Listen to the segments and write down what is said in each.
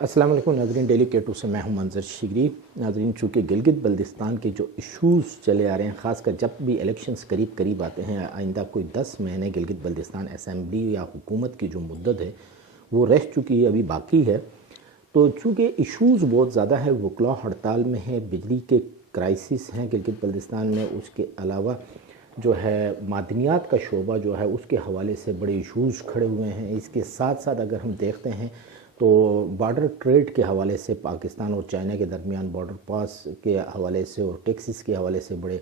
السلام علیکم ناظرین، ڈیلی کیٹو سے میں ہوں منظر شگری۔ ناظرین، چونکہ گلگت بلتستان کے جو ایشوز چلے آ رہے ہیں، خاص کر جب بھی الیکشنز قریب آتے ہیں، آئندہ کوئی 10 مہینے گلگت بلتستان اسمبلی یا حکومت کی جو مدت ہے وہ رہ چکی ہے، ابھی باقی ہے۔ تو چونکہ ایشوز بہت زیادہ ہے، وکلاء ہڑتال میں ہے، بجلی کے کرائسس ہیں گلگت بلتستان میں، اس کے علاوہ جو ہے معدنیات کا شعبہ جو ہے اس کے حوالے سے بڑے ایشوز کھڑے ہوئے ہیں۔ اس کے ساتھ ساتھ اگر ہم دیکھتے ہیں تو بارڈر ٹریڈ کے حوالے سے پاکستان اور چائنا کے درمیان بارڈر پاس کے حوالے سے اور ٹیکسز کے حوالے سے بڑے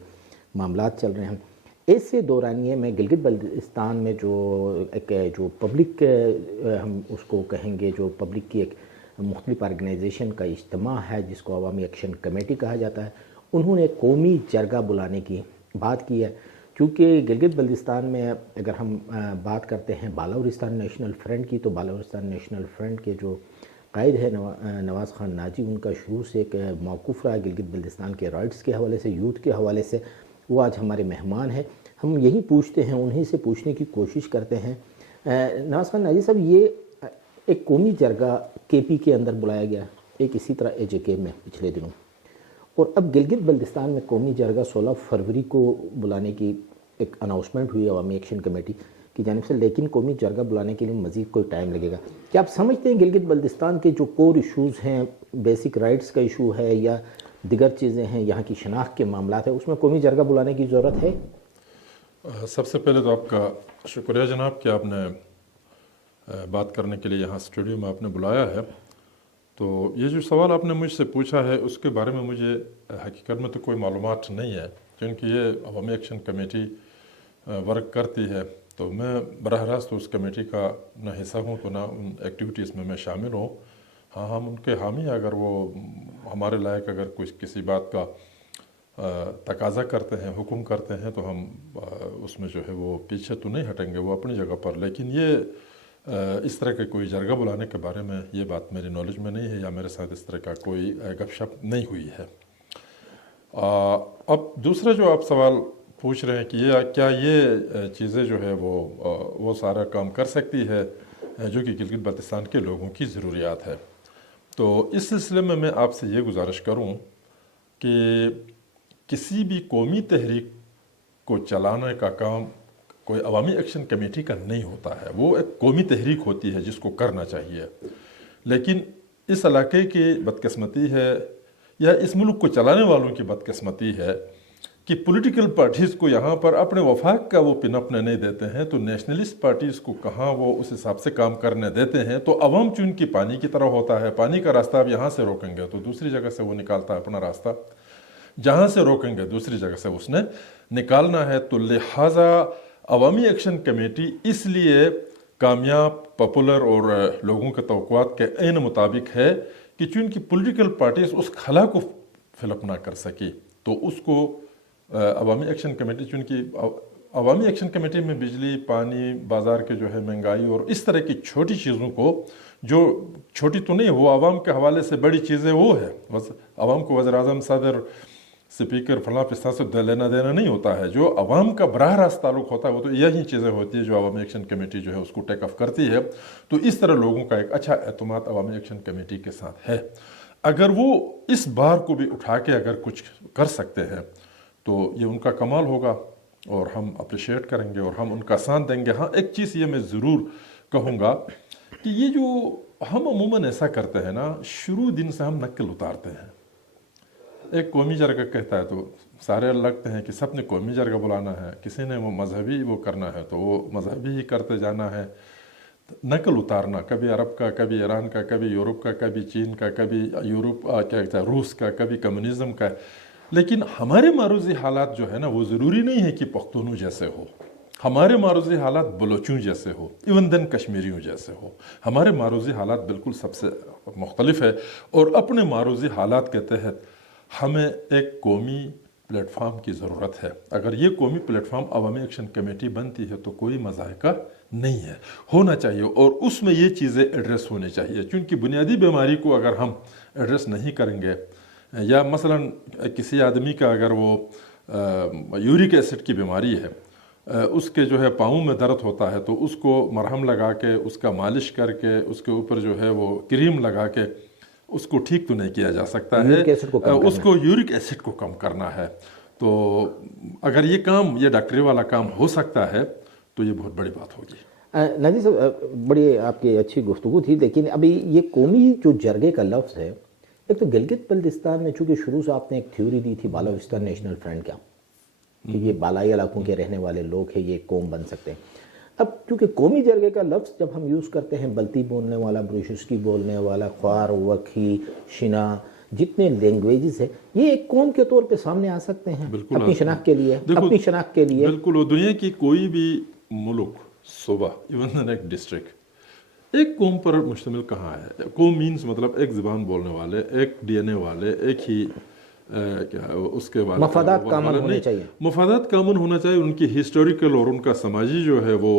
معاملات چل رہے ہیں۔ ایسے دورانیے میں گلگت بلتستان میں جو پبلک ہم اس کو کہیں گے، جو پبلک کی ایک مختلف آرگنائزیشن کا اجتماع ہے جس کو عوامی ایکشن کمیٹی کہا جاتا ہے، انہوں نے قومی جرگہ بلانے کی بات کی ہے۔ چونکہ گلگت بلتستان میں اگر ہم بات کرتے ہیں بالاورستان نیشنل فرنٹ کی، تو بالاورستان نیشنل فرنٹ کے جو قائد ہے نواز خان ناجی، ان کا شروع سے ایک موقف رہا گلگت بلتستان کے رائٹس کے حوالے سے، یوتھ کے حوالے سے۔ وہ آج ہمارے مہمان ہیں، ہم یہی پوچھتے ہیں، انہیں سے پوچھنے کی کوشش کرتے ہیں۔ نواز خان ناجی صاحب، یہ ایک قومی جرگہ کے پی کے اندر بلایا گیا، ایک اسی طرح اے جے کے میں پچھلے دنوں، اور اب گلگت بلتستان میں قومی جرگہ 16 فروری کو بلانے کی ایک اناؤنسمنٹ ہوئی عوامی ایکشن کمیٹی کی جانب سے، لیکن قومی جرگہ بلانے کے لیے مزید کوئی ٹائم لگے گا۔ کیا آپ سمجھتے ہیں گلگت بلتستان کے جو کور ایشوز ہیں، بیسک رائٹس کا ایشو ہے یا دیگر چیزیں ہیں، یہاں کی شناخت کے معاملات ہیں، اس میں قومی جرگہ بلانے کی ضرورت ہے؟ سب سے پہلے تو آپ کا شکریہ جناب کہ آپ نے بات کرنے کے لیے یہاں اسٹوڈیو میں آپ نے بلایا ہے۔ تو یہ جو سوال آپ نے مجھ سے پوچھا ہے، اس کے بارے میں مجھے حقیقت میں تو کوئی معلومات نہیں ہے، کیونکہ یہ عوامی ایکشن کمیٹی ورک کرتی ہے، تو میں براہ راست اس کمیٹی کا نہ حصہ ہوں تو نہ ان ایکٹیویٹیز میں شامل ہوں۔ ہاں، ہم ان کے حامی ہیں، اگر وہ ہمارے لائق اگر کسی بات کا تقاضا کرتے ہیں، حکم کرتے ہیں، تو ہم اس میں جو ہے وہ پیچھے تو نہیں ہٹیں گے، وہ اپنی جگہ پر۔ لیکن یہ اس طرح کے کوئی جرگہ بلانے کے بارے میں یہ بات میری نالج میں نہیں ہے، یا میرے ساتھ اس طرح کا کوئی گپ شپ نہیں ہوئی ہے۔ اب دوسرا جو آپ سوال پوچھ رہے ہیں کہ کیا یہ چیزیں جو ہے وہ سارا کام کر سکتی ہے جو کہ گلگت بلتستان کے لوگوں کی ضروریات ہے، تو اس سلسلے میں آپ سے یہ گزارش کروں کہ کسی بھی قومی تحریک کو چلانے کا کام کوئی عوامی ایکشن کمیٹی کا نہیں ہوتا ہے، وہ ایک قومی تحریک ہوتی ہے جس کو کرنا چاہیے۔ لیکن اس علاقے کی بدقسمتی ہے، یا اس ملک کو چلانے والوں کی بدقسمتی ہے کہ پولیٹیکل پارٹیز کو یہاں پر اپنے وفاق کا وہ پن اپنے نہیں دیتے ہیں، تو نیشنلسٹ پارٹیز کو کہاں وہ اس حساب سے کام کرنے دیتے ہیں۔ تو عوام چون کی پانی کی طرح ہوتا ہے، پانی کا راستہ اب یہاں سے روکیں گے تو دوسری جگہ سے وہ نکالتا ہے اپنا راستہ، جہاں سے روکیں گے دوسری جگہ سے اس نے نکالنا ہے۔ تو لہٰذا عوامی ایکشن کمیٹی اس لیے کامیاب، پاپولر اور لوگوں کے توقعات کے عین مطابق ہے کہ چونکہ پولیٹیکل پارٹیز اس خلا کو فل اپ نہ کر سکی، تو اس کو عوامی ایکشن کمیٹی، چونکہ عوامی ایکشن کمیٹی میں بجلی، پانی، بازار کے جو ہے مہنگائی اور اس طرح کی چھوٹی چیزوں کو، جو چھوٹی تو نہیں، وہ عوام کے حوالے سے بڑی چیزیں وہ ہے، عوام کو وزیر اعظم، صدر، سپیکر، فلاں پستہ سے لینا دینا نہیں ہوتا ہے، جو عوام کا براہ راست تعلق ہوتا ہے وہ تو یہی چیزیں ہوتی ہے جو عوامی ایکشن کمیٹی جو ہے اس کو ٹیک اف کرتی ہے۔ تو اس طرح لوگوں کا ایک اچھا اعتماد عوامی ایکشن کمیٹی کے ساتھ ہے۔ اگر وہ اس بار کو بھی اٹھا کے اگر کچھ کر سکتے ہیں تو یہ ان کا کمال ہوگا، اور ہم اپریشیٹ کریں گے اور ہم ان کا ساتھ دیں گے۔ ہاں، ایک چیز یہ میں ضرور کہوں گا کہ یہ جو ہم عموماً ایسا کرتے ہیں نا، شروع دن سے ہم نقل اتارتے ہیں۔ ایک قومی جرگہ کہتا ہے تو سارے لگتے ہیں کہ سب نے قومی جرگہ بلانا ہے، کسی نے وہ مذہبی وہ کرنا ہے تو وہ مذہبی ہی کرتے جانا ہے، نقل اتارنا، کبھی عرب کا، کبھی ایران کا، کبھی یورپ کا، کبھی چین کا، کبھی کیا کہتا ہے روس کا، کبھی کمیونزم کا۔ لیکن ہمارے معروضی حالات جو ہے نا، وہ ضروری نہیں ہے کہ پختونوں جیسے ہو، ہمارے معروضی حالات بلوچوں جیسے ہو، ایون دن کشمیریوں جیسے ہو۔ ہمارے معروضی حالات بالکل سب سے مختلف ہے، اور اپنے معروضی حالات کے تحت ہمیں ایک قومی پلیٹ فارم کی ضرورت ہے۔ اگر یہ قومی پلیٹ فارم عوامی ایکشن کمیٹی بنتی ہے تو کوئی مذائقہ نہیں ہے، ہونا چاہیے، اور اس میں یہ چیزیں ایڈریس ہونی چاہیے، چونکہ بنیادی بیماری کو اگر ہم ایڈریس نہیں کریں گے، یا مثلا کسی آدمی کا اگر وہ یورک ایسڈ کی بیماری ہے، اس کے جو ہے پاؤں میں درد ہوتا ہے، تو اس کو مرہم لگا کے، اس کا مالش کر کے، اس کے اوپر جو ہے وہ کریم لگا کے اس کو ٹھیک تو نہیں کیا جا سکتا ہے، یورک ایسڈ کو کم اس کو یورک ایسڈ کو کم کرنا ہے۔ تو اگر یہ کام، یہ ڈاکٹری والا کام ہو سکتا ہے تو یہ بہت بڑی بات ہوگی۔ ناظر صاحب، بڑی آپ کی اچھی گفتگو تھی، لیکن ابھی یہ قومی جو جرگے کا لفظ ہے، ایک تو گلگت بلتستان میں چونکہ شروع سے آپ نے ایک تھیوری دی تھی بالوچستان نیشنل فرنٹ کا، کہ یہ بالائی علاقوں کے رہنے والے لوگ ہیں، یہ ایک قوم بن سکتے ہیں۔ اب کیونکہ قومی جرگے کا لفظ جب ہم یوز کرتے ہیں، بلتی بولنے والا، بروشسکی بولنے والا، خوار، وکھی، شنا، جتنے لینگویجز ہیں، یہ ایک قوم کے طور پہ سامنے آ سکتے ہیں اپنی شناخت کے لیے، اپنی شناخت کے لیے۔ بالکل، وہ دنیا کی کوئی بھی ملک، صوبہ، ایون ایک ڈسٹرکٹ ایک قوم پر مشتمل کہاں ہے؟ قوم مینز مطلب ایک زبان بولنے والے، ایک ڈی این اے والے، ایک ہی اس کے بعد مفادات کامن ہونے چاہیے، مفادات کامن ہونا چاہیے، ان کی ہسٹوریکل اور ان کا سماجی جو ہے وہ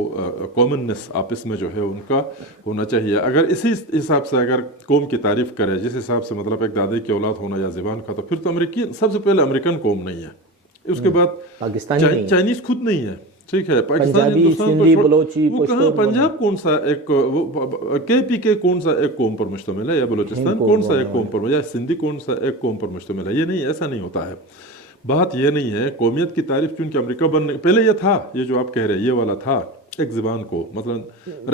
کامننس آپس میں جو ہے ان کا ہونا چاہیے۔ اگر اسی حساب سے اگر قوم کی تعریف کرے، جس حساب سے مطلب ایک دادے کی اولاد ہونا یا زبان کا، تو پھر تو امریکی سب سے پہلے امریکن قوم نہیں ہے، اس کے بعد پاکستانی چائنیز خود نہیں ہے، ٹھیک ہے، پنجابی، سندھی، بلوچی، وہ کہاں، پنجاب کون سا ایک، کے پی کے کون سا ایک قوم پر مشتمل ہے، یا بلوچستان کون سا ایک قوم پر، یا سندھی کون سا ایک قوم پر مشتمل ہے؟ یہ نہیں، ایسا نہیں ہوتا ہے۔ بات یہ نہیں ہے، قومیت کی تعریف چونکہ امریکہ بننے پہلے یہ تھا، یہ جو آپ کہہ رہے ہیں یہ والا تھا، ایک زبان کو، مثلا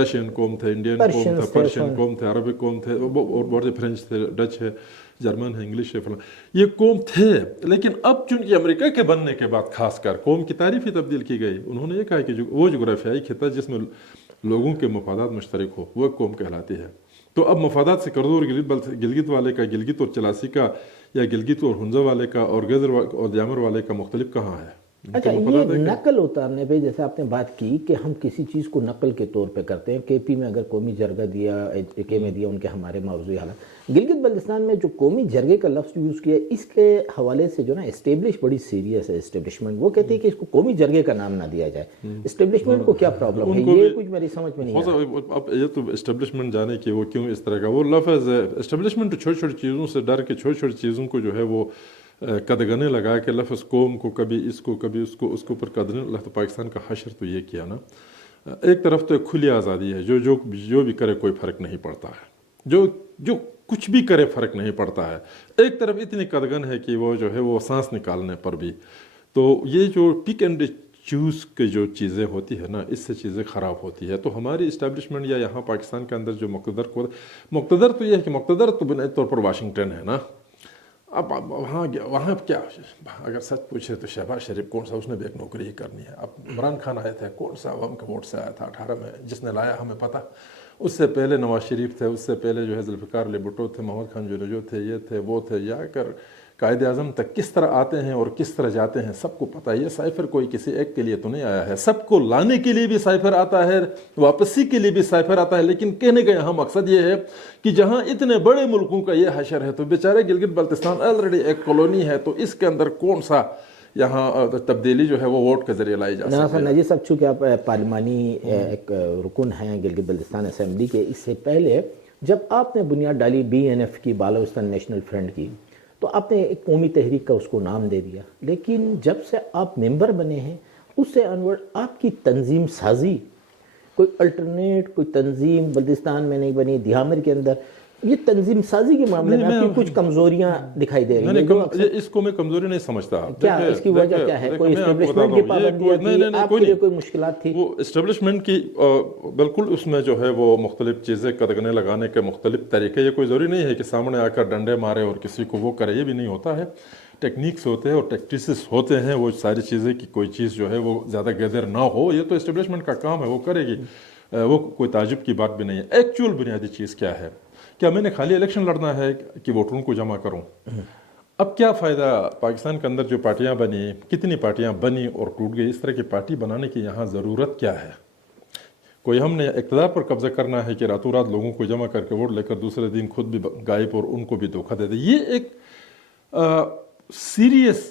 رشین قوم تھے، انڈین قوم تھے، پرشین قوم تھے، عربک قوم تھے، اور بہت سے فرینچ تھے، ڈچ ہے، جرمن ہے، انگلش ہے، فلاں، یہ قوم تھے۔ لیکن اب چونکہ امریکہ کے بننے کے بعد خاص کر قوم کی تعریف ہی تبدیل کی گئی۔ انہوں نے یہ کہا کہ وہ جغرافیائی خطہ جس میں لوگوں کے مفادات مشترک ہو، وہ ایک قوم کہلاتی ہے۔ تو اب مفادات سے کردو اور گلگت والے کا، گلگت اور چلاسی کا، یا گلگت اور ہنزا والے کا، اور گزر اور دیامر والے کا مختلف کہاں ہے؟ اچھا، یہ نقل اتارنے پہ جیسے آپ نے بات کی کہ ہم کسی چیز کو نقل کے طور پہ کرتے ہیں، کے پی میں اگر قومی جرگہ دیا، کے میں دیا، ان کے ہمارے موضوعی حالات، گلگت بلتستان میں جو قومی جرگے کا لفظ یوز کیا، اس کے حوالے سے جو نا اسٹیبلش بڑی سیریس ہے اسٹیبلشمنٹ، وہ کہتے ہیں کہ اس کو قومی جرگے کا نام نہ دیا جائے۔ اسٹیبلشمنٹ کو کیا پرابلم ہے؟ یہ کچھ میری سمجھ میں نہیں آیا۔ اب یہ تو اسٹیبلشمنٹ جانے کی وہ کیوں اس طرح کا وہ لفظ ہے، اسٹیبلشمنٹ چھوٹی چھوٹی چیزوں سے ڈر کے، چھوٹی چھوٹی چیزوں کو جو ہے وہ قدغنے لگا کے، لفظ قوم کو کبھی اس کو کبھی اس کو، اس کے اوپر قدغنے لگا۔ تو پاکستان کا حشر تو یہ کیا نا، ایک طرف تو ایک کھلی آزادی ہے، جو بھی کرے کوئی فرق نہیں پڑتا ہے، جو کچھ بھی کرے فرق نہیں پڑتا ہے۔ ایک طرف اتنی قدغن ہے کہ وہ جو ہے وہ سانس نکالنے پر بھی، تو یہ جو پک اینڈ چوز کی جو چیزیں ہوتی ہے نا، اس سے چیزیں خراب ہوتی ہے۔ تو ہماری اسٹیبلشمنٹ یا یہاں پاکستان کے اندر جو مقتدر تو یہ ہے کہ مقتدر تو بنیادی طور پر واشنگٹن ہے نا۔ اب وہاں کیا، اگر سچ پوچھے تو شہباز شریف کون سا، اس نے بھی ایک نوکری ہی کرنی ہے۔ اب عمران خان آئے تھے، کون سا عوام کے ووٹ سے آیا تھا 18 میں، جس نے لایا ہمیں پتہ۔ اس سے پہلے نواز شریف تھے، اس سے پہلے جو ہے ذوالفقار علی بھٹو تھے، محمد خان جو تھے، یہ تھے، وہ تھے، یا کر قائد اعظم تک کس طرح آتے ہیں اور کس طرح جاتے ہیں سب کو پتہ ہے۔ یہ سائفر کوئی کسی ایک کے لیے تو نہیں آیا ہے، سب کو لانے کے لیے بھی سائفر آتا ہے، واپسی کے لیے بھی سائفر آتا ہے۔ لیکن کہنے کا یہاں مقصد یہ ہے کہ جہاں اتنے بڑے ملکوں کا یہ حشر ہے، تو بیچارے گلگت بلتستان آلریڈی ایک کالونی ہے، تو اس کے اندر کون سا یہاں تبدیلی جو ہے وہ ووٹ کے ذریعے لائی جا سکتی ہے۔ ناظر صاحب، چونکہ آپ پارلیمانی ایک رکن ہیں گلگت بلتستان اسمبلی کے، اس سے پہلے جب آپ نے بنیاد ڈالی BNF کی، بالوچستان نیشنل فرنٹ کی، تو آپ نے ایک قومی تحریک کا اس کو نام دے دیا، لیکن جب سے آپ ممبر بنے ہیں اس سے انورڈ آپ کی تنظیم سازی، کوئی الٹرنیٹ کوئی تنظیم بلتستان میں نہیں بنی، دیامر کے اندر، یہ تنظیم سازی کے معاملے میں آپ کی کچھ کمزوریاں دکھائی دے رہی ہیں۔ اس کو میں کمزوری نہیں سمجھتا۔ کیا اس کی وجہ کیا ہے؟ کوئی اسٹیبلشمنٹ کی پابندیاں تھی، آپ کے لیے کوئی مشکلات تھی؟ وہ اسٹیبلشمنٹ کی بالکل، اس میں جو ہے وہ مختلف چیزیں قدغنے لگانے کے مختلف طریقے، یہ کوئی ضروری نہیں ہے کہ سامنے آ کر ڈنڈے مارے اور کسی کو وہ کرے، یہ بھی نہیں ہوتا ہے۔ ٹیکنیکس ہوتے ہیں اور ٹیکٹیسز ہوتے ہیں، وہ ساری چیزیں کی کوئی چیز جو ہے وہ زیادہ گدر نہ ہو، یہ تو اسٹیبلشمنٹ کا کام ہے، وہ کرے گی، وہ کوئی تعجب کی بات بھی نہیں ہے۔ ایکچوئل بنیادی چیز کیا ہے؟ کیا میں نے خالی الیکشن لڑنا ہے کہ ووٹروں کو جمع کروں؟ اب کیا فائدہ پاکستان کے اندر جو پارٹیاں بنی، کتنی پارٹیاں بنی اور ٹوٹ گئی، اس طرح کی پارٹی بنانے کی یہاں ضرورت کیا ہے؟ کوئی ہم نے اقتدار پر قبضہ کرنا ہے کہ راتوں رات لوگوں کو جمع کر کے ووٹ لے کر دوسرے دن خود بھی غائب اور ان کو بھی دھوکہ دے دے؟ یہ ایک سیریس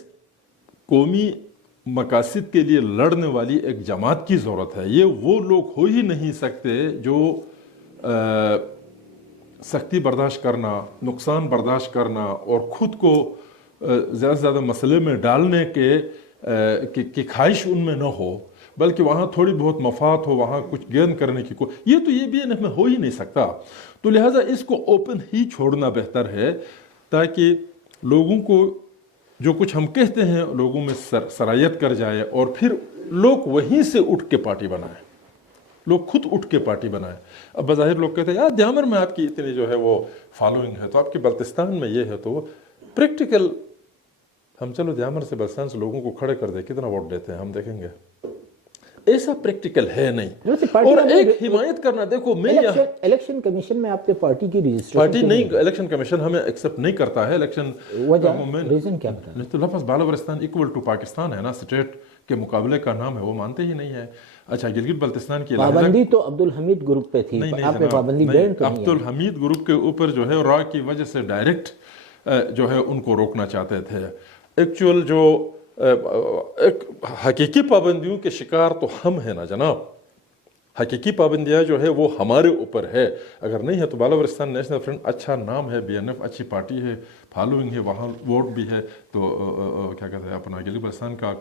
قومی مقاصد کے لیے لڑنے والی ایک جماعت کی ضرورت ہے۔ یہ وہ لوگ ہو ہی نہیں سکتے جو سختی برداشت کرنا، نقصان برداشت کرنا اور خود کو زیادہ سے زیادہ مسئلے میں ڈالنے کی خواہش ان میں نہ ہو، بلکہ وہاں تھوڑی بہت مفاد ہو, وہاں کچھ گین کرنے کی یہ تو یہ BNF میں ہو ہی نہیں سکتا. تو لہٰذا اس کو اوپن ہی چھوڑنا بہتر ہے, تاکہ لوگوں کو جو کچھ ہم کہتے ہیں لوگوں میں سرایت کر جائے, اور پھر لوگ وہیں سے اٹھ کے پارٹی بنائیں, لوگ خود اٹھ کے پارٹی بنائیں. اب بظاہر لوگ کہتے ہیں یار دیامر میں آپ کی اتنی جو ہے وہ فالوئنگ ہے, تو آپ کے بلتستان میں یہ ہے, تو وہ پریکٹیکل ہم چلو دیامر سے بلتستان سے لوگوں کو کھڑے کر دیں, کتنا ووٹ دیتے ہیں ہم دیکھیں گے. ایسا پریکٹیکل ہے نہیں. اور ایک حمایت کرنا, دیکھو میں الیکشن کمیشن میں آپ کے پارٹی کی رجسٹریشن پارٹی نہیں, الیکشن کمیشن ہمیں ایکسپٹ نہیں کرتا ہے. الیکشن ریزن کیا بتا؟ نہیں تو لفظ بالورستان اکول ٹو پاکستان ہے نا, اسٹیٹ کے مقابلے کا نام ہے, وہ مانتے ہی نہیں ہے. اچھا گلگت بلتستان کی پابندی تو عبدالحمید گروپ پہ تھی, آپ پہ پابندی بینڈ تو نہیں ہے. عبدالحمید گروپ کے اوپر جو ہے را کی وجہ سے ڈائریکٹ جو ہے ان کو روکنا چاہتے تھے. ایکچوئل جو ایک حقیقی پابندیوں کے شکار تو ہم ہیں نا جناب. حقیقی پابندیاں جو ہے وہ ہمارے اوپر ہے. اگر نہیں ہے تو بالورستان نیشنل فرنٹ اچھا نام ہے, BNF اچھی پارٹی ہے, فالوئنگ ہے, وہاں ووٹ بھی ہے, تو کیا کہتے ہیں اپنا گلگت بلتستان کا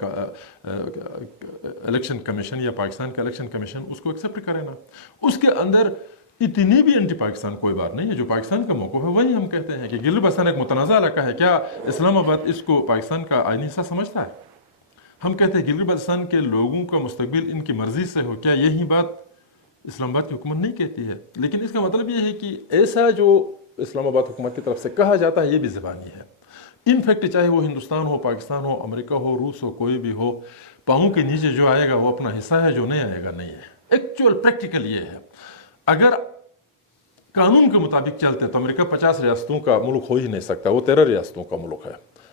الیکشن کمیشن یا پاکستان کا الیکشن کمیشن اس کو ایکسیپٹ کرے نا. اس کے اندر اتنی بھی اینٹی پاکستان کوئی بات نہیں ہے. جو پاکستان کا موقف ہے وہی ہم کہتے ہیں کہ گلگت بلتستان ایک متنازع علاقہ ہے. کیا اسلام آباد اس کو پاکستان کا آئینی حصہ سمجھتا ہے؟ ہم کہتے ہیں گلگت بلتستان کے لوگوں کا مستقبل ان کی مرضی سے ہو. کیا یہی بات اسلام آباد کی حکومت نہیں کہتی ہے؟ لیکن اس کا مطلب یہ ہے کہ ایسا جو اسلام آباد حکومت کی طرف سے کہا جاتا ہے یہ بھی زبانی ہے. انفیکٹ چاہے وہ ہندوستان ہو, پاکستان ہو, امریکہ ہو, روس ہو, کوئی بھی ہو, پاؤں کے نیچے جو آئے گا وہ اپنا حصہ ہے, جو نہیں آئے گا نہیں ہے. ایکچوئل پریکٹیکل یہ ہے. اگر قانون کے مطابق چلتے تو امریکہ 50 ریاستوں کا ملک ہو ہی نہیں سکتا. وہ 13 ریاستوں کا ملک ہے.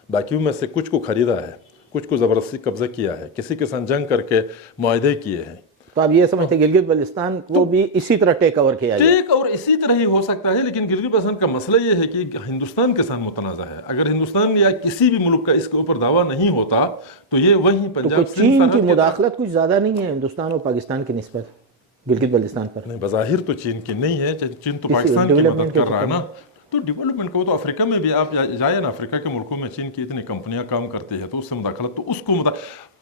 باقیوں میں سے کچھ کو خریدا ہے, کچھ کو زبردستی قبضہ کیا ہے, کسی کے ساتھ جنگ کر کے معاہدے کیے ہیں. تو آپ یہ سمجھتے ہیں گلگت بلتستان کو بھی اسی طرح ٹیک اوور کیا جائے؟ ٹیک اوور اسی طرح ہی ہو سکتا ہے, لیکن گلگت بلتستان کا مسئلہ یہ ہے کہ ہندوستان کے ساتھ متنازع ہے. اگر ہندوستان یا کسی بھی ملک کا اس کے اوپر دعویٰ نہیں ہوتا تو یہ وہیں پنجاب سے چین کی مداخلت کچھ زیادہ نہیں ہے ہندوستان اور پاکستان کی نسبت گلگت بلتستان پر؟ نہیں, بظاہر تو چین کی نہیں ہے. چین تو پاکستان کی مدد کر رہا ہے نا. تو ڈیولپمنٹ کا وہ تو افریقہ میں بھی آپ جائے نا, افریقہ کے ملکوں میں چین کی اتنی کمپنیاں کام کرتی ہے, تو اس سے مداخلت, تو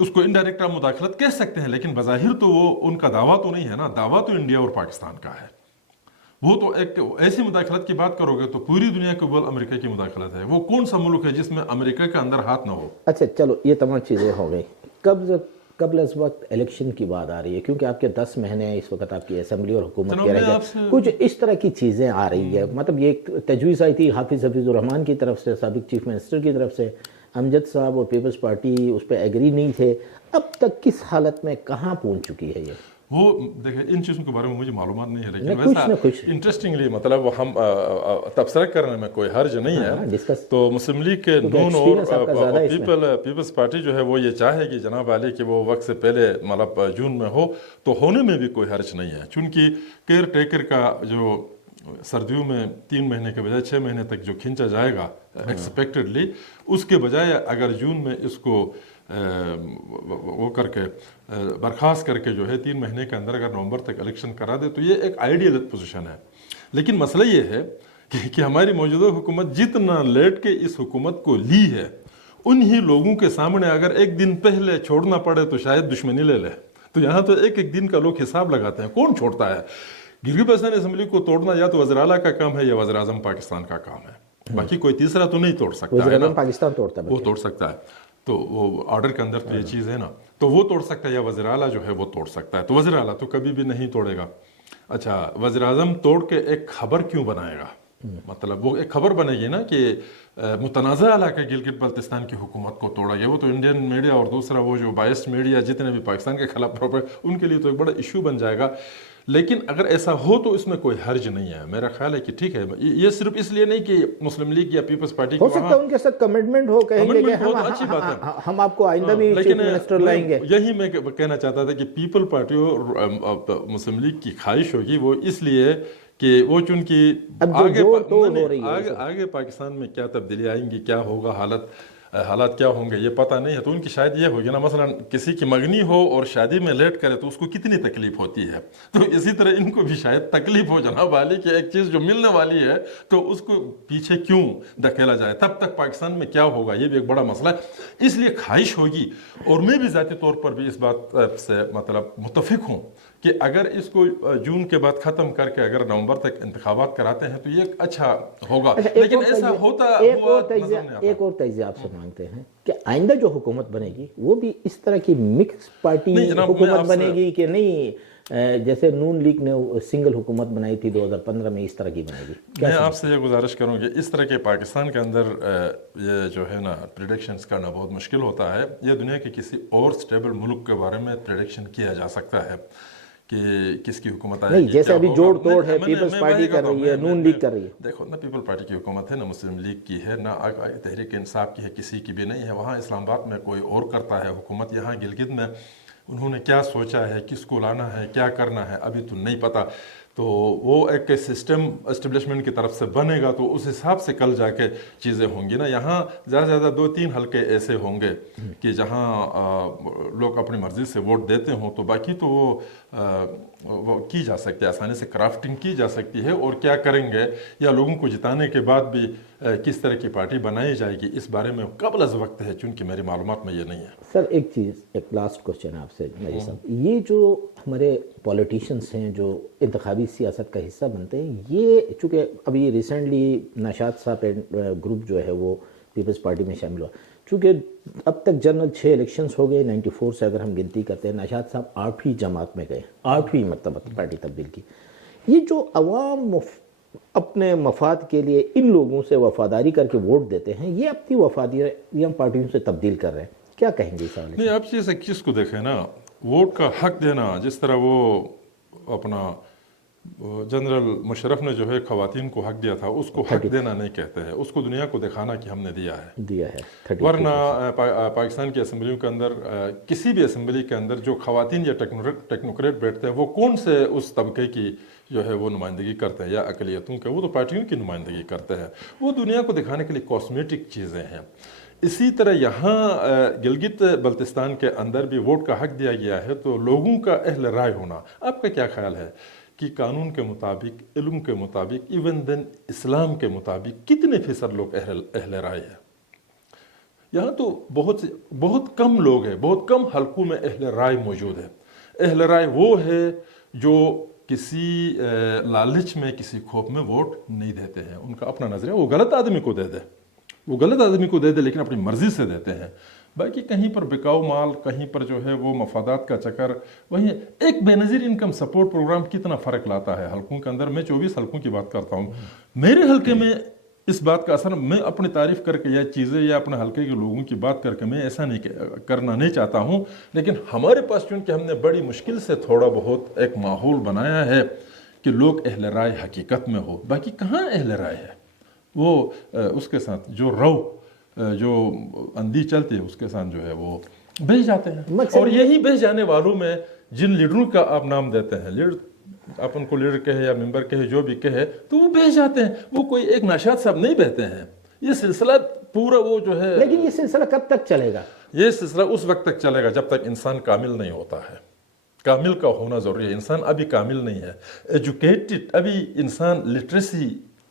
اس کو انڈائریکٹ آپ مداخلت کہہ سکتے ہیں, لیکن بظاہر تو وہ ان کا دعویٰ تو نہیں ہے نا. دعویٰ تو انڈیا اور پاکستان کا ہے. وہ تو ایک ایسی مداخلت کی بات کرو گے تو پوری دنیا کے بول امریکہ کی مداخلت ہے. وہ کون سا ملک ہے جس میں امریکہ کا اندر ہاتھ نہ ہو؟ اچھا چلو یہ تمام چیزیں ہو گئی. قبل از وقت الیکشن کی بات آ رہی ہے, کیونکہ آپ کے 10 مہینے اس وقت آپ کی اسمبلی اور حکومت کے رہ گئے, کچھ اس طرح کی چیزیں آ رہی ہے. مطلب یہ ایک تجویز آئی تھی حافظ الرحمان کی طرف سے, سابق چیف منسٹر کی طرف سے. امجد صاحب اور پیپلز پارٹی اس پہ ایگری نہیں تھے. اب تک کس حالت میں کہاں پہنچ چکی ہے یہ؟ وہ دیکھیں ان چیزوں کے بارے میں مجھے معلومات نہیں ہے, لیکن ویسا انٹرسٹنگلی مطلب ہم تبصرہ کرنے میں کوئی حرج نہیں ہے. تو مسلم لیگ کے نون اور پیپلز پارٹی جو ہے وہ یہ چاہے گی جناب علی کہ وہ وقت سے پہلے مطلب جون میں ہو, تو ہونے میں بھی کوئی حرج نہیں ہے. چونکہ کیئر ٹیکر کا جو سردیوں میں 3 مہینے کے بجائے 6 مہینے تک جو کھینچا جائے گا ایکسپیکٹڈلی, اس کے بجائے اگر جون میں اس کو وہ کر کے برخاست کر کے جو ہے 3 مہینے کے اندر اگر نومبر تک الیکشن کرا دے تو یہ ایک آئیڈیل پوزیشن ہے. لیکن مسئلہ یہ ہے کہ ہماری موجودہ حکومت جتنا لیٹ کے اس حکومت کو لی ہے, انہی لوگوں کے سامنے اگر ایک دن پہلے چھوڑنا پڑے تو شاید دشمنی لے لے. تو یہاں تو ایک دن کا لوگ حساب لگاتے ہیں, کون چھوڑتا ہے. گلگت بلتستان اسمبلی کو توڑنا یا تو وزیر اعلیٰ کا کام ہے یا وزیر اعظم پاکستان کا کام ہے, باقی کوئی تیسرا تو نہیں توڑ سکتا. وزیر اعظم پاکستان توڑتا ہے, وہ توڑ سکتا ہے. تو وہ آرڈر کے اندر تو یہ چیز ہے نا, تو وہ توڑ سکتا ہے یا وزیر اعلیٰ جو ہے وہ توڑ سکتا ہے. تو وزیر اعلیٰ تو کبھی بھی نہیں توڑے گا. اچھا وزیر اعظم توڑ کے ایک خبر کیوں بنائے گا؟ مطلب وہ ایک خبر بنے گی نا کہ متنازع علاقہ گلگت بلتستان کی حکومت کو توڑا گیا. وہ تو انڈین میڈیا اور دوسرا وہ جو بائسڈ میڈیا جتنے بھی پاکستان کے خلاف ان کے لیے تو ایک بڑا ایشو بن جائے گا. لیکن اگر ایسا ہو تو اس میں کوئی حرج نہیں ہے. میرا خیال ہے کہ ٹھیک ہے, یہ صرف اس لیے نہیں کہ مسلم لیگ یا پیپلز پارٹی ہو سکتا ہے ان کے ساتھ کمٹمنٹ ہو, کہیں گے کہ اچھی بات ہے ہم آپ کو آئندہ بھی چیف منسٹر لائیں گے. یہی میں کہنا چاہتا تھا کہ پیپل پارٹی اور مسلم لیگ کی خواہش ہوگی وہ اس لیے کہ وہ چونکہ آگے پاکستان میں کیا تبدیلی آئیں گی, کیا ہوگا حالت, حالات کیا ہوں گے یہ پتہ نہیں ہے. تو ان کی شاید یہ ہوگی نا، مثلا کسی کی منگنی ہو اور شادی میں لیٹ کرے تو اس کو کتنی تکلیف ہوتی ہے. تو اسی طرح ان کو بھی شاید تکلیف ہو جناب عالی کہ ایک چیز جو ملنے والی ہے تو اس کو پیچھے کیوں دھکیلا جائے. تب تک پاکستان میں کیا ہوگا یہ بھی ایک بڑا مسئلہ ہے. اس لیے خواہش ہوگی، اور میں بھی ذاتی طور پر بھی اس بات سے مطلب متفق ہوں کہ اگر اس کو جون کے بعد ختم کر کے اگر نومبر تک انتخابات کراتے ہیں تو یہ ایک اچھا ہوگا. لیکن ایسا ہوتا ہوا نظر نہیں آتا. ایک اور تجزیہ آپ سے مانگتے ہیں کہ آئندہ جو حکومت بنے گی وہ بھی اس طرح کی مکس پارٹی حکومت بنے گی کہ نہیں جیسے نون لیگ نے سنگل حکومت بنائی تھی 2015 میں، اس طرح کی بنے گی؟ میں آپ سے یہ گزارش کروں کہ اس طرح کے پاکستان کے اندر یہ جو ہے نا پریڈکشنز کرنا بہت مشکل ہوتا ہے. یہ دنیا کے کسی اور سٹیبل ملک کے بارے میں پریڈکشن کیا جا سکتا ہے کہ کس کی حکومت آئے گی. جیسے ابھی جوڑ توڑ ہے، پیپلز پارٹی کر رہی ہے، نون لیگ کر رہی ہے. دیکھو نہ پیپل پارٹی کی حکومت ہے، نہ مسلم لیگ کی ہے، نہ تحریک انصاف کی ہے، کسی کی بھی نہیں ہے. وہاں اسلام آباد میں کوئی اور کرتا ہے حکومت. یہاں گلگت میں انہوں نے کیا سوچا ہے، کس کو لانا ہے، کیا کرنا ہے ابھی تو نہیں پتہ. تو وہ ایک سسٹم اسٹیبلشمنٹ کی طرف سے بنے گا تو اس حساب سے کل جا کے چیزیں ہوں گی نا. یہاں زیادہ سے زیادہ 2-3 حلقے ایسے ہوں گے کہ جہاں لوگ اپنی مرضی سے ووٹ دیتے ہوں، تو باقی تو وہ کی جا سکتی ہے، آسانی سے کرافٹنگ کی جا سکتی ہے. اور کیا کریں گے یا لوگوں کو جتانے کے بعد بھی کس طرح کی پارٹی بنائی جائے گی اس بارے میں قبل از وقت ہے، چونکہ میری معلومات میں یہ نہیں ہے. سر ایک چیز، ایک لاسٹ کوسچن آپ سے نجی صاحب، یہ جو ہمارے پولیٹیشنز ہیں جو انتخابی سیاست کا حصہ بنتے ہیں، یہ چونکہ ابھی ریسنٹلی نشاط صاحب گروپ جو ہے وہ پیپلز پارٹی میں شامل ہوا، چونکہ اب تک جنرل 6 الیکشنز ہو گئے، 94 سے اگر ہم گنتی کرتے ہیں، نشاط صاحب 8ویں جماعت میں گئے، 8ویں مرتبہ پارٹی تبدیل کی. یہ جو عوام اپنے مفاد کے لیے ان لوگوں سے وفاداری کر کے ووٹ دیتے ہیں، یہ اپنی وفاداری ہم پارٹیوں سے تبدیل کر رہے ہیں، کیا کہیں گے اس حوالے سے؟ نہیں، آپ چیز ایک چیز کو دیکھیں نا، ووٹ کا حق دینا، جس طرح وہ اپنا جنرل مشرف نے جو ہے خواتین کو حق دیا تھا، اس کو حق دینا نہیں کہتے ہیں، اس کو دنیا کو دکھانا کہ ہم نے دیا ہے. ورنہ پاکستان کی اسمبلیوں کے اندر، کسی بھی اسمبلی کے اندر جو خواتین یا ٹیکنوکریٹ بیٹھتے ہیں وہ کون سے اس طبقے کی جو ہے وہ نمائندگی کرتے ہیں یا اقلیتوں کے، وہ تو پارٹیوں کی نمائندگی کرتے ہیں. وہ دنیا کو دکھانے کے لیے کاسمیٹک چیزیں ہیں. اسی طرح یہاں گلگت بلتستان کے اندر بھی ووٹ کا حق دیا گیا ہے، تو لوگوں کا اہل رائے ہونا، آپ کا کیا خیال ہے کہ قانون کے مطابق، علم کے مطابق، ایون دین اسلام کے مطابق کتنے فیصد لوگ اہل رائے ہیں؟ یہاں تو بہت کم لوگ ہیں، بہت کم حلقوں میں اہل رائے موجود ہے. اہل رائے وہ ہے جو کسی لالچ میں، کسی خوف میں ووٹ نہیں دیتے ہیں. ان کا اپنا نظریہ، وہ غلط آدمی کو دے دے لیکن اپنی مرضی سے دیتے ہیں. باقی کہیں پر بکاؤ مال، کہیں پر جو ہے وہ مفادات کا چکر. وہیں ایک بے نظیر انکم سپورٹ پروگرام کتنا فرق لاتا ہے حلقوں کے اندر. میں 24 حلقوں کی بات کرتا ہوں، میرے حلقے میں اس بات کا اثر، میں اپنی تعریف کر کے یا چیزیں یا اپنے حلقے کے لوگوں کی بات کر کے میں ایسا کرنا نہیں چاہتا ہوں، لیکن ہمارے پاس چونکہ ہم نے بڑی مشکل سے تھوڑا بہت ایک ماحول بنایا ہے کہ لوگ اہل رائے حقیقت میں ہو. باقی کہاں اہل رائے ہے؟ وہ اس کے ساتھ جو اندھی چلتی ہے اس کے ساتھ جو ہے وہ بہہ جاتے ہیں. اور یہی بہہ جانے والوں میں جن لیڈروں کا آپ نام دیتے ہیں، آپ ان کو لیڈر کہے یا ممبر کہے، جو بھی کہے، تو وہ بہہ جاتے ہیں. وہ کوئی ایک نشاط صاحب نہیں بہتے ہیں. یہ سلسلہ پورا وہ جو ہے، لیکن یہ سلسلہ کب تک چلے گا؟ یہ سلسلہ اس وقت تک چلے گا جب تک انسان کامل نہیں ہوتا ہے. کامل کا ہونا ضروری ہے. انسان ابھی کامل نہیں ہے، ایجوکیٹڈ، ابھی انسان لٹریسی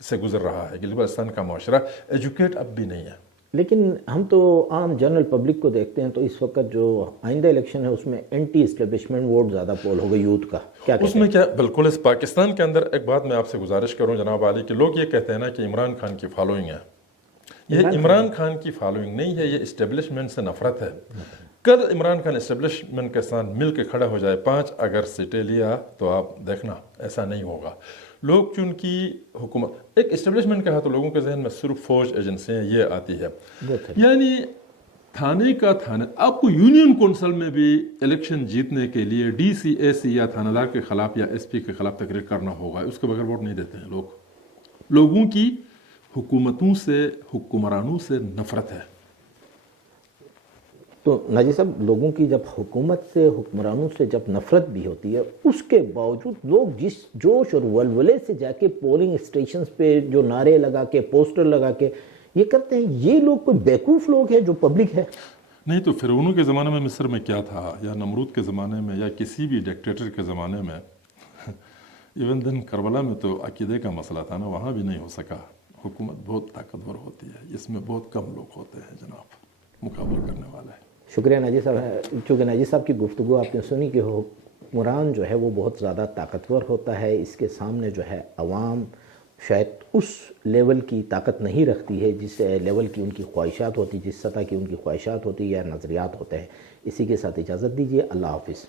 سے گزر رہا ہے. گلگت بلتستان کا معاشرہ ایجوکیٹ اب بھی نہیں ہے. لیکن ہم تو عام جنرل پبلک کو دیکھتے ہیں تو اس وقت جو آئندہ الیکشن ہے اس میں اینٹی اسٹیبلشمنٹ ووٹ زیادہ پول ہو گئی یوتھ کا، کیا اس میں کیا بالکل اس پاکستان کے اندر ایک بات میں آپ سے گزارش کروں جناب عالی کہ لوگ یہ کہتے ہیں نا کہ عمران خان کی فالوئنگ ہے. یہ عمران خان کی فالوئنگ نہیں ہے، یہ اسٹیبلشمنٹ سے نفرت ہے. کل عمران خان اسٹیبلشمنٹ کے ساتھ مل کے کھڑا ہو جائے، 5 اگر سیٹیں لیا تو آپ دیکھنا ایسا نہیں ہوگا. لوگ چونکہ حکومت ایک اسٹیبلشمنٹ کا ہے تو لوگوں کے ذہن میں صرف فوج ایجنسیاں یہ آتی ہے. یعنی تھانے کا تھانہ، آپ کو یونین کونسل میں بھی الیکشن جیتنے کے لیے ڈی سی اے سی یا تھانہ دار کے خلاف یا ایس پی کے خلاف تقریر کرنا ہوگا. اس کے بغیر ووٹ نہیں دیتے ہیں لوگ. لوگوں کی حکومتوں سے، حکمرانوں سے نفرت ہے. تو ناجی صاحب، لوگوں کی جب حکومت سے، حکمرانوں سے جب نفرت بھی ہوتی ہے، اس کے باوجود لوگ جس جوش اور ولولے سے جا کے پولنگ اسٹیشنز پہ جو نعرے لگا کے، پوسٹر لگا کے یہ کرتے ہیں. یہ لوگ کوئی بیوقوف لوگ ہیں جو پبلک ہے؟ نہیں تو فرعونوں کے زمانے میں مصر میں کیا تھا، یا نمرود کے زمانے میں، یا کسی بھی ڈکٹیٹر کے زمانے میں، ایون دن کربلا میں تو عقیدے کا مسئلہ تھا نا، وہاں بھی نہیں ہو سکا. حکومت بہت طاقتور ہوتی ہے، اس میں بہت کم لوگ ہوتے ہیں جناب مقابلہ کرنے والے. شکریہ ناجی صاحب. چونکہ ناجی صاحب کی گفتگو آپ نے سنی کہ حکمران جو ہے وہ بہت زیادہ طاقتور ہوتا ہے، اس کے سامنے جو ہے عوام شاید اس لیول کی طاقت نہیں رکھتی ہے جس لیول کی ان کی خواہشات ہوتی، جس سطح کی ان کی خواہشات ہوتی یا نظریات ہوتے ہیں. اسی کے ساتھ اجازت دیجیے. اللہ حافظ.